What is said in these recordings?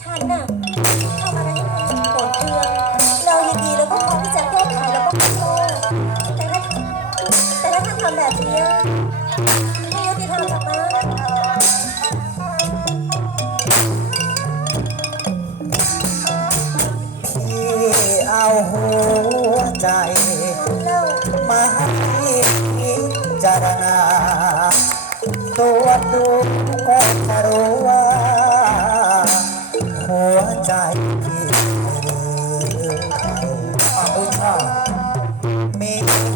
ฉันน่ะทำอะไรให้มันโกรธเคืองเรายินดีแล้วก็พร้อมที่จะแก้ไขแล้วก็ขอโทษแต่ถ้าแต่ถ้าท่านทำแบบนี้ยไม่ยุติธรรมหรอกนะที่เอาหัวใจเล่ามาให้พิจารณาตัวดูก็จะรู้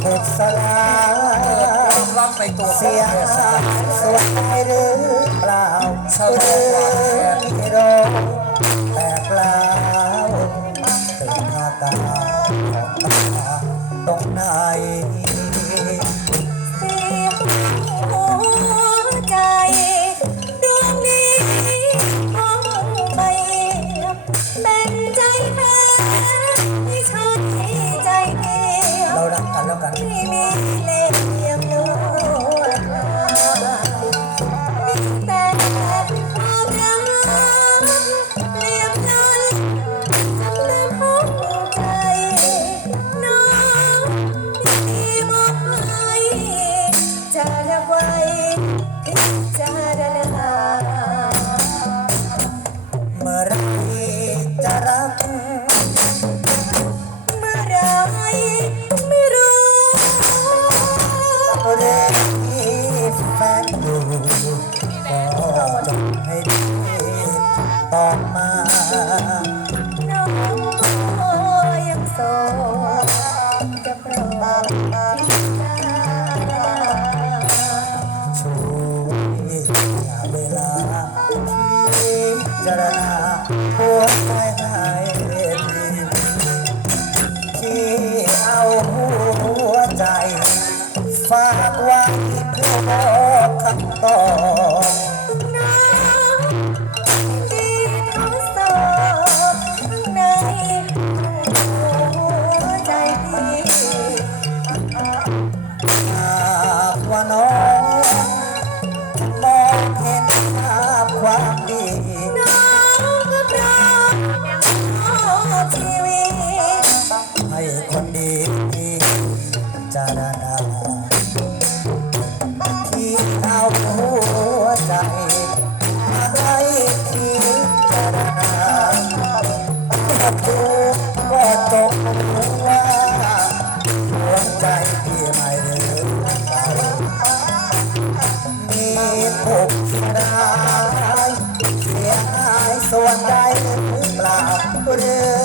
เผ็ดสลารักในตัวเสียงสวยหรือเปล่าหรือที่รอแต่เปล่าถึงหน้าตาของตาตรงไหน กัน อย่าเวลาพิจารณาหัวใจให้ดีที่เอาหัวใจ ฝากไว้เพื่อบอกคำตอบ เอาหัวใจมาให้ที่จรณาถ้าดูก็ตกว่าหัวใจที่ไม่เลืมเก่ามีทุกร้ายเสียหายส่วนใดหรือเปล่าหรือ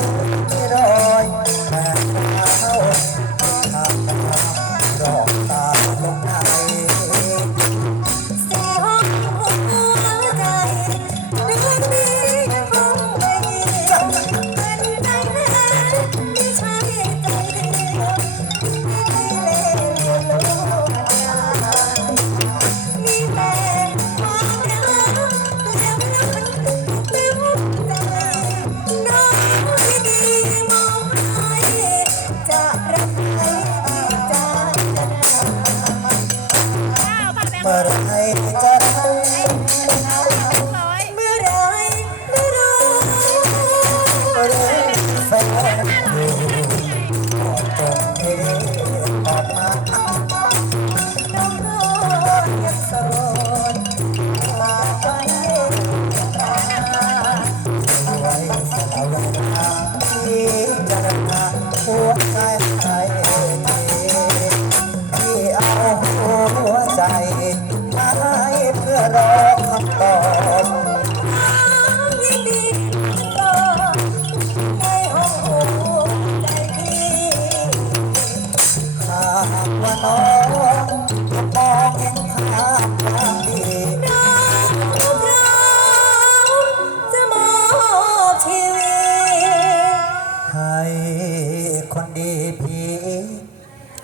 อ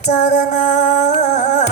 Tada!